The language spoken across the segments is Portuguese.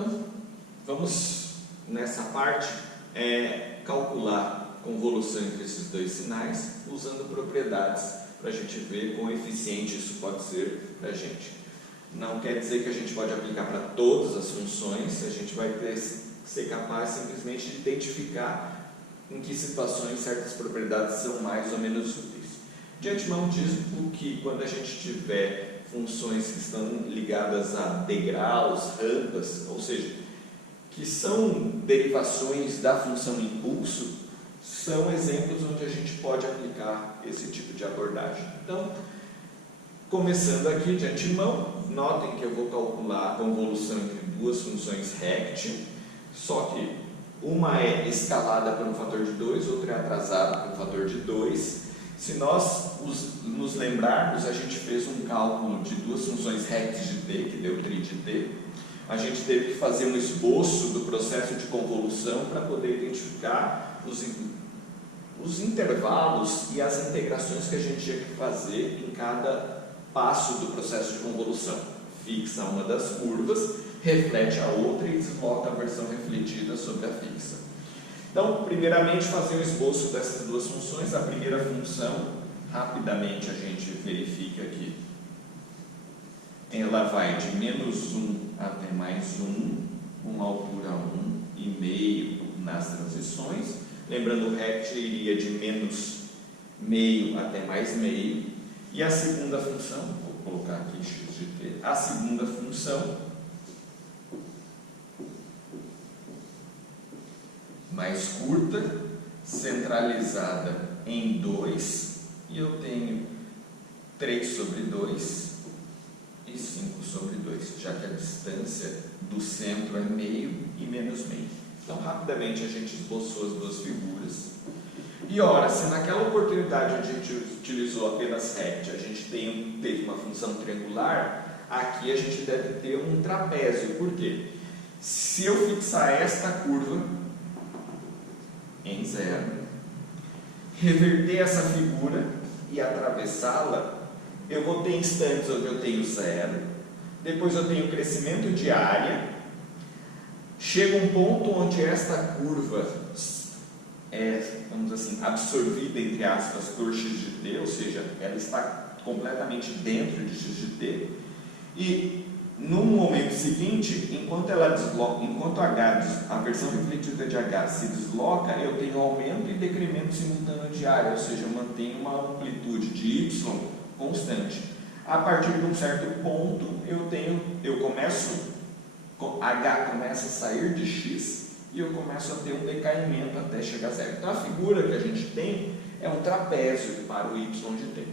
Então, vamos nessa parte calcular a convolução entre esses dois sinais usando propriedades para a gente ver quão eficiente isso pode ser para a gente. Não quer dizer que a gente pode aplicar para todas as funções, a gente vai ser capaz simplesmente de identificar em que situações certas propriedades são mais ou menos úteis. De antemão digo que quando a gente tiver funções que estão ligadas a degraus, rampas, ou seja, que são derivações da função impulso, são exemplos onde a gente pode aplicar esse tipo de abordagem. Então, começando aqui de antemão, notem que eu vou calcular a convolução entre duas funções rect, só que uma é escalada por um fator de 2, outra é atrasada por um fator de 2. Se nós nos lembrarmos, a gente fez um cálculo de duas funções rect de t, que deu tri de t. A gente teve que fazer um esboço do processo de convolução para poder identificar os intervalos e as integrações que a gente tinha que fazer em cada passo do processo de convolução. Fixa uma das curvas, reflete a outra e desloca a versão refletida sobre a fixa. Então, primeiramente, fazer o esboço dessas duas funções. A primeira função, rapidamente a gente verifica que ela vai de menos 1 até mais 1, com altura 1,5 nas transições. Lembrando, o rect iria de menos meio até mais meio. E a segunda função, vou colocar aqui x de t, a segunda função mais curta, centralizada em 2, e eu tenho 3 sobre 2 e 5 sobre 2, já que a distância do centro é meio e menos meio. Então, rapidamente a gente esboçou as duas figuras. E ora, se naquela oportunidade onde a gente utilizou apenas rect, a gente teve uma função triangular, aqui a gente deve ter um trapézio. Por quê? Se eu fixar esta curva em 0, reverter essa figura e atravessá-la, eu vou ter instantes onde eu tenho 0, depois eu tenho crescimento de área, chega um ponto onde esta curva é, vamos dizer assim, absorvida, entre aspas, por x de t, ou seja, ela está completamente dentro de x de t, e no momento seguinte, enquanto ela desloca, enquanto a versão refletida de h se desloca, eu tenho aumento e decremento simultâneo de área, ou seja, eu mantenho uma amplitude de y constante. A partir de um certo ponto, h começa a sair de x e eu começo a ter um decaimento até chegar a 0. Então, a figura que a gente tem é um trapézio para o y de t.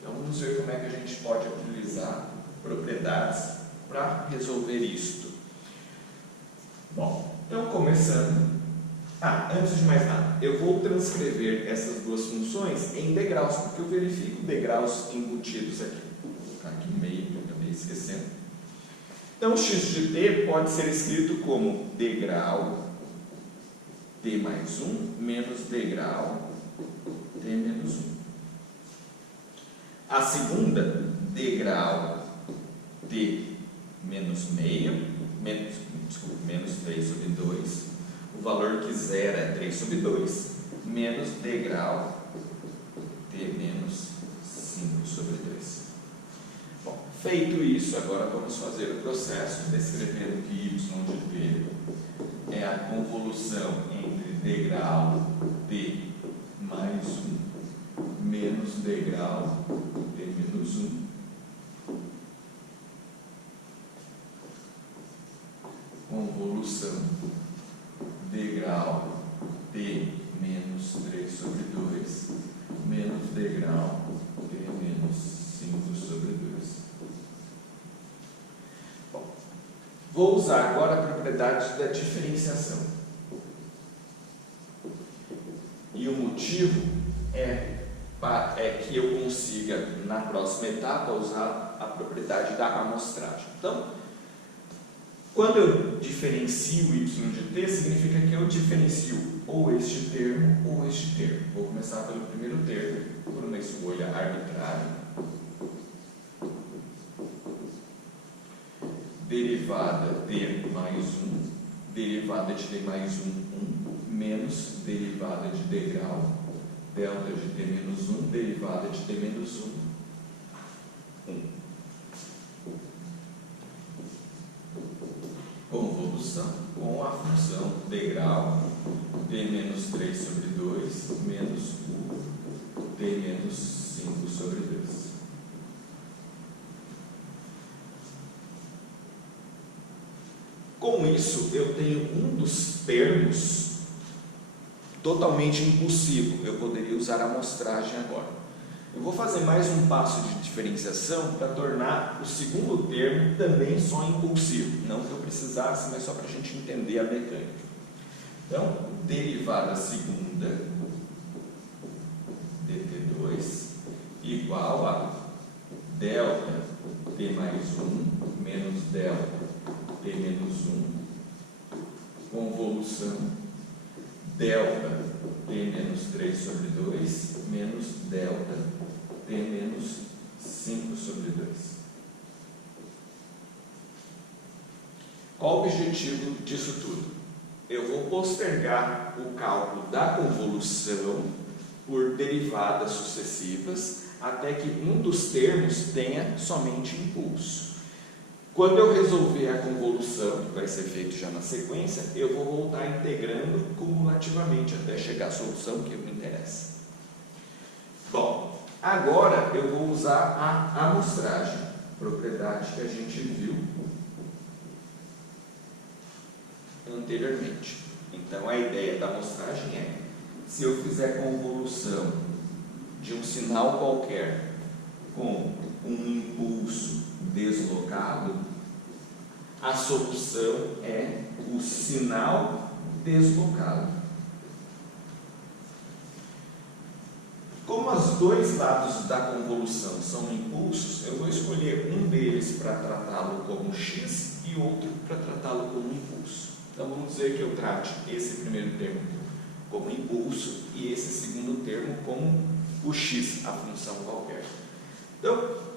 Então, vamos ver como é que a gente pode utilizar propriedades para resolver isto. Bom, então começando. Antes de mais nada, eu vou transcrever essas duas funções em degraus, porque eu verifico degraus embutidos aqui. Vou colocar aqui no meio, que eu acabei esquecendo. Então, x de t pode ser escrito como degrau t mais 1 menos degrau t menos 1. A segunda, degrau t menos meio, menos 3 sobre 2, o valor que zera é 3 sobre 2, menos degrau t menos 5 sobre 2. Bom, feito isso, agora vamos fazer o processo, descrevendo que y de t é a convolução entre degrau t mais 1 menos degrau t menos 1, convolução degrau t menos 3 sobre 2 menos degrau t menos 5 sobre 2. Bom, vou usar agora a propriedade da diferenciação. E o motivo é que eu consiga, na próxima etapa, usar a propriedade da amostragem. Então, quando eu diferencio y de t, significa que eu diferencio ou este termo ou este termo. Vou começar pelo primeiro termo, por uma escolha arbitrária. derivada de mais 1, derivada de d mais 1, 1, menos derivada de degrau, delta de d menos 1, derivada de d menos 1, 1. Convolução com a função degrau d menos 3 sobre 2 menos u d menos 5 sobre 2. Com isso, eu tenho um dos termos totalmente impulsivo. Eu poderia usar a amostragem agora. Eu vou fazer mais um passo de diferenciação para tornar o segundo termo também só impulsivo. Não que eu precisasse, mas só para a gente entender a mecânica. Então, derivada segunda dt2 igual a delta t mais 1 menos delta t menos 1, convolução delta t menos 3 sobre 2 menos delta t menos 5 sobre 2. Qual o objetivo disso tudo? Eu vou postergar o cálculo da convolução por derivadas sucessivas até que um dos termos tenha somente impulso. Quando eu resolver a convolução, que vai ser feito já na sequência, eu vou voltar integrando cumulativamente até chegar à solução que me interessa. Bom, agora eu vou usar a amostragem, propriedade que a gente viu anteriormente. Então a ideia da amostragem é: se eu fizer convolução de um sinal qualquer com um impulso deslocado, a solução é o sinal deslocado. Como os dois lados da convolução são impulsos, eu vou escolher um deles para tratá-lo como x e outro para tratá-lo como impulso. Então vamos dizer que eu trate esse primeiro termo como impulso e esse segundo termo como o x, a função qualquer. Então,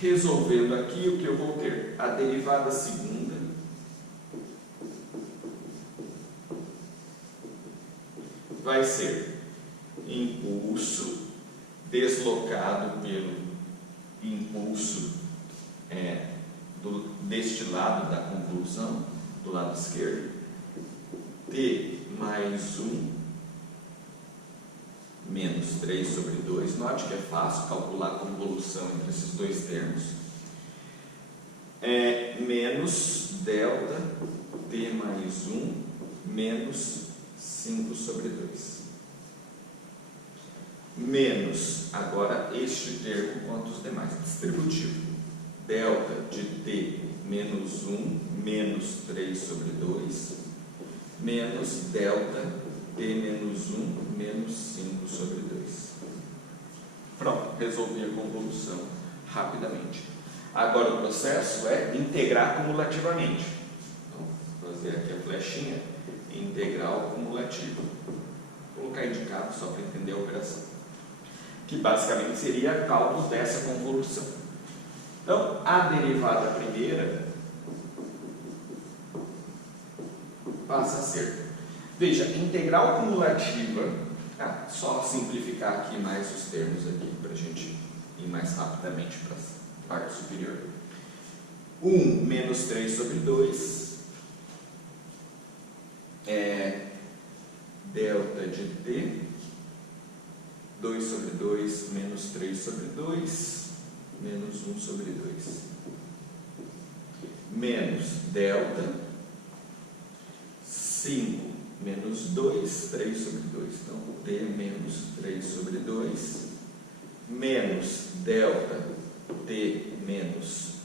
resolvendo aqui, o que eu vou ter? A derivada segunda vai ser impulso deslocado pelo impulso deste lado da convolução, do lado esquerdo, t mais 1 menos 3 sobre 2, note que é fácil calcular a convolução entre esses dois termos, menos delta t mais 1 menos 5 sobre 2. Menos, agora este termo quanto os demais, distributivo, delta de t menos 1 menos 3 sobre 2, menos delta t menos 1 menos 5 sobre 2. Pronto, resolvi a convolução rapidamente. Agora o processo é integrar cumulativamente. Então, vou fazer aqui a flechinha, integral cumulativa. Vou colocar indicado só para entender a operação, que basicamente seria cálculo dessa convolução. Então, a derivada primeira passa a ser, veja, integral cumulativa, só simplificar aqui mais os termos aqui para a gente ir mais rapidamente para a parte superior. 1 menos 3 sobre 2 é delta de t, 2 sobre 2 menos 3 sobre 2 menos 1 sobre 2, menos delta 5 menos 2, 3 sobre 2, então t menos 3 sobre 2, menos delta t menos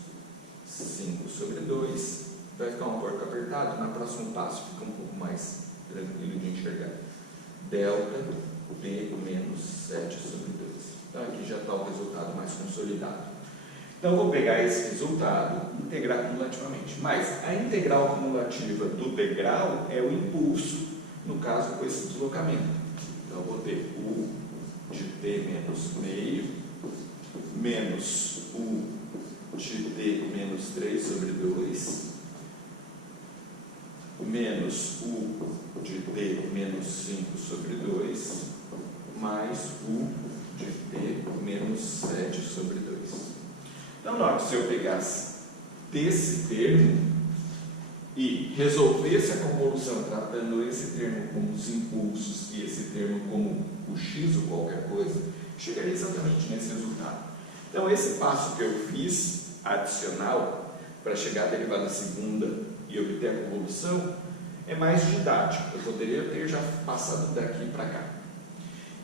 5 sobre 2, vai ficar um pouco apertado, no próximo passo fica um pouco mais tranquilo de enxergar, delta t menos 7 sobre 2. Então aqui já está o resultado mais consolidado. Então eu vou pegar esse resultado e integrar cumulativamente. Mas a integral cumulativa do degrau é o impulso, no caso com esse deslocamento. Então eu vou ter u de t menos meio menos u de t menos menos 3 sobre 2, menos U de t menos 5 sobre 2, mais U de t menos 7 sobre 2. Então, note, se eu pegasse desse termo e resolvesse a convolução tratando esse termo como os impulsos e esse termo como o x ou qualquer coisa, chegaria exatamente nesse resultado. Então, esse passo que eu fiz adicional para chegar à derivada segunda e obter a convolução é mais didático. Eu poderia ter já passado daqui para cá.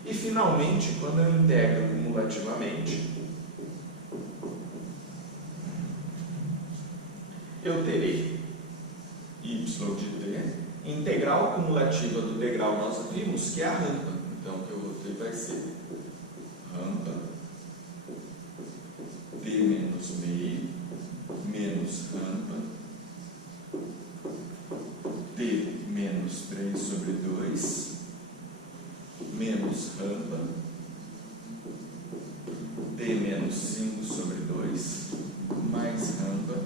E finalmente, quando eu integro cumulativamente, eu terei y de t, integral cumulativa do degrau nós vimos que é a rampa. Então, o que eu vou ter vai ser rampa t menos meio menos rampa t menos 3 sobre 2 menos rampa t menos 5 sobre 2 mais rampa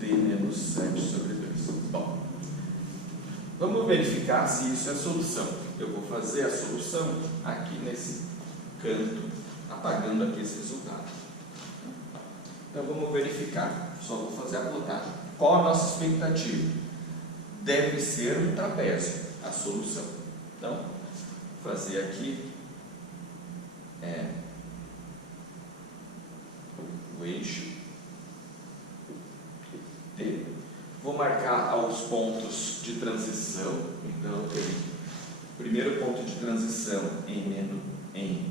t menos 7 sobre 2. Bom, vamos verificar se isso é solução. Eu vou fazer a solução aqui nesse canto, apagando aqui esse resultado. Então vamos verificar, só vou fazer a plotagem. Qual a nossa expectativa? Deve ser um trapézio, a solução. Então, vou fazer aqui o eixo T. Vou marcar aos pontos de transição. Então, eu tenho o primeiro ponto de transição em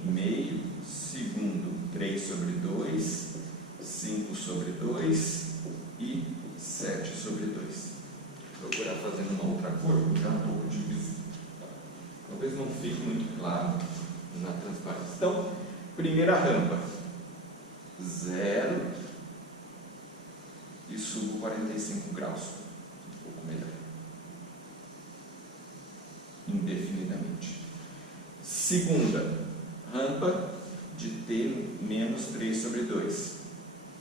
meio, segundo 3 sobre 2, 5 sobre 2 e 7 sobre 2. Vou procurar fazendo uma outra cor, porque dá um pouco de visão. Talvez não fique muito claro na transparência. Então, primeira rampa, 0 e subo 45 graus. Um pouco melhor. Indefinidamente. Segunda rampa de t menos 3 sobre 2.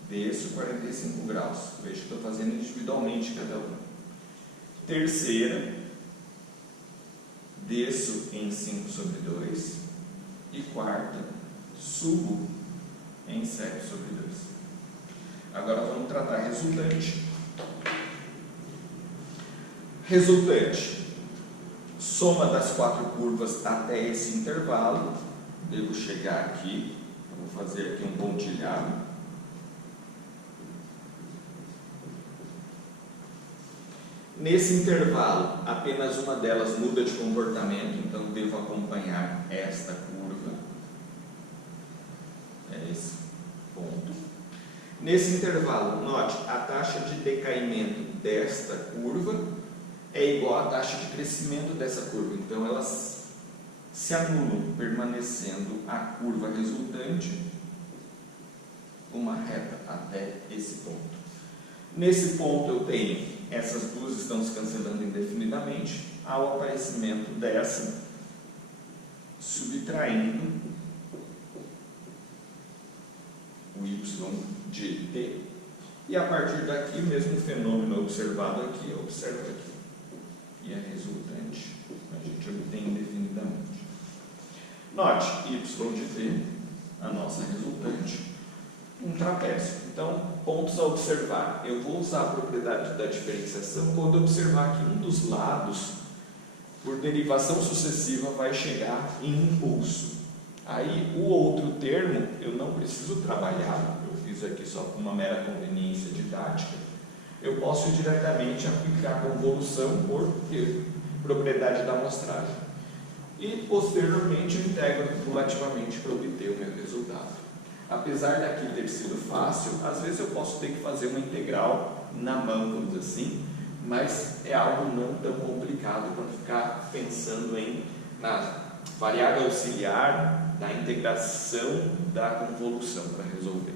Desço 45 graus. Veja que estou fazendo individualmente cada um. Terceira, desço em 5 sobre 2. E quarta, subo em 7 sobre 2. Agora vamos tratar resultante. Resultante, soma das 4 curvas até esse intervalo. Devo chegar aqui, vou fazer aqui um pontilhado. Nesse intervalo, apenas uma delas muda de comportamento, então devo acompanhar esta curva. É esse ponto. Nesse intervalo, note, a taxa de decaimento desta curva é igual à taxa de crescimento dessa curva. Então, elas se anulam, permanecendo a curva resultante uma reta até esse ponto. Nesse ponto eu tenho, essas duas estão se cancelando indefinidamente, ao aparecimento dessa, subtraindo o y de t, e a partir daqui, o mesmo fenômeno observado aqui, eu observo aqui, e a resultante a gente obtém indefinidamente. Note, y de t, a nossa resultante, um trapézio. Então, pontos a observar. Eu vou usar a propriedade da diferenciação quando observar que um dos lados, por derivação sucessiva, vai chegar em impulso. Aí, o outro termo, eu não preciso trabalhar, eu fiz aqui só com uma mera conveniência didática. Eu posso diretamente aplicar a convolução por propriedade da amostragem. E, posteriormente, eu integro cumulativamente para obter o meu resultado. Apesar daqui ter sido fácil, às vezes eu posso ter que fazer uma integral na mão, vamos dizer assim, mas é algo não tão complicado quando ficar pensando na variável auxiliar da integração da convolução para resolver.